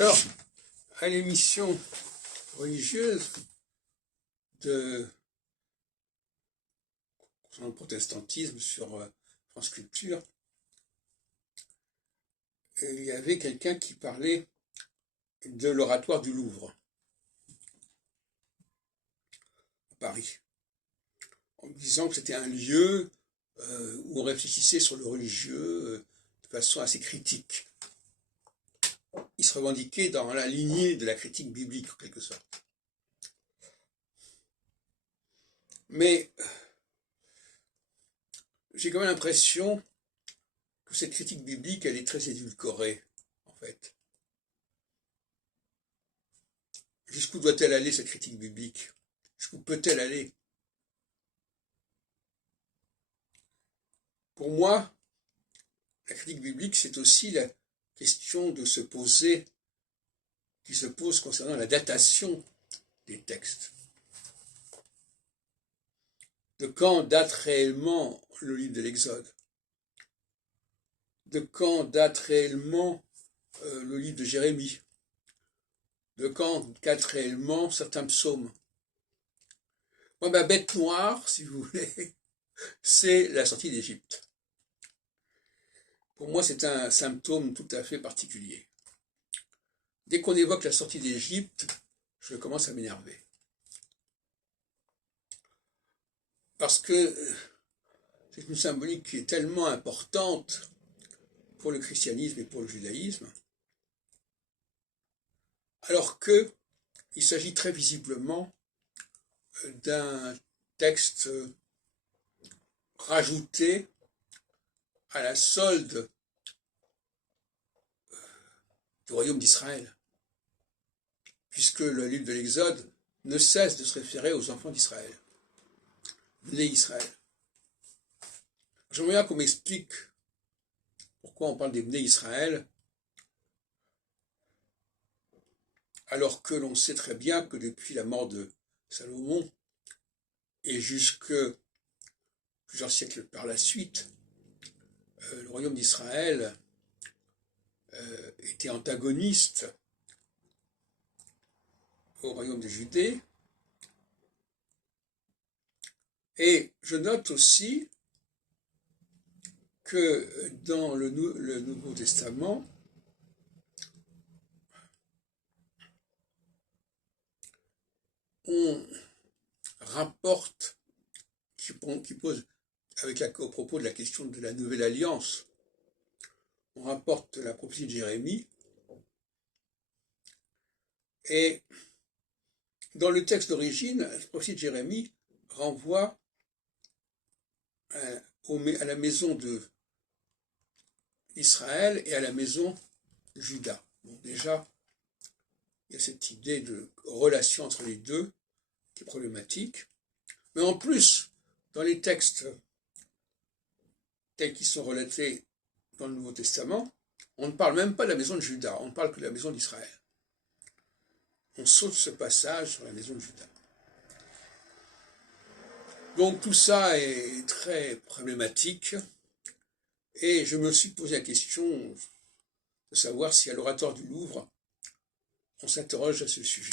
Alors, à l'émission religieuse sur le protestantisme sur France Culture, il y avait quelqu'un qui parlait de l'oratoire du Louvre, à Paris, en disant que c'était un lieu où on réfléchissait sur le religieux de façon assez critique. Il se revendiquait dans la lignée de la critique biblique, en quelque sorte. Mais j'ai quand même l'impression que cette critique biblique, elle est très édulcorée, en fait. Jusqu'où doit-elle aller, cette critique biblique? Jusqu'où peut-elle aller? Pour moi, la critique biblique, c'est aussi la question de se poser, qui se pose concernant la datation des textes. De quand date réellement le livre de l'Exode? De quand date réellement le livre de Jérémie? De quand date réellement certains psaumes? Moi, ma bête noire, si vous voulez, c'est la sortie d'Égypte. Pour moi, c'est un symptôme tout à fait particulier. Dès qu'on évoque la sortie d'Égypte, je commence à m'énerver. Parce que c'est une symbolique qui est tellement importante pour le christianisme et pour le judaïsme, alors qu'il s'agit très visiblement d'un texte rajouté à la solde du royaume d'Israël, puisque le livre de l'Exode ne cesse de se référer aux enfants d'Israël, nés Israël. J'aimerais bien qu'on m'explique pourquoi on parle des nés Israël, alors que l'on sait très bien que depuis la mort de Salomon, et jusque plusieurs siècles par la suite, le royaume d'Israël était antagoniste au royaume de Judée. Et je note aussi que dans le Nouveau Testament, on rapporte, qui pose, au propos de la question de la Nouvelle Alliance, on rapporte la prophétie de Jérémie, et dans le texte d'origine, la prophétie de Jérémie renvoie à la maison d'Israël et à la maison de Juda. Donc déjà, il y a cette idée de relation entre les deux qui est problématique. Mais en plus, dans les textes tels qu'ils sont relatés dans le Nouveau Testament, on ne parle même pas de la maison de Juda, on ne parle que de la maison d'Israël. On saute ce passage sur la maison de Juda. Donc tout ça est très problématique, et je me suis posé la question de savoir si à l'Oratoire du Louvre, on s'interroge à ce sujet.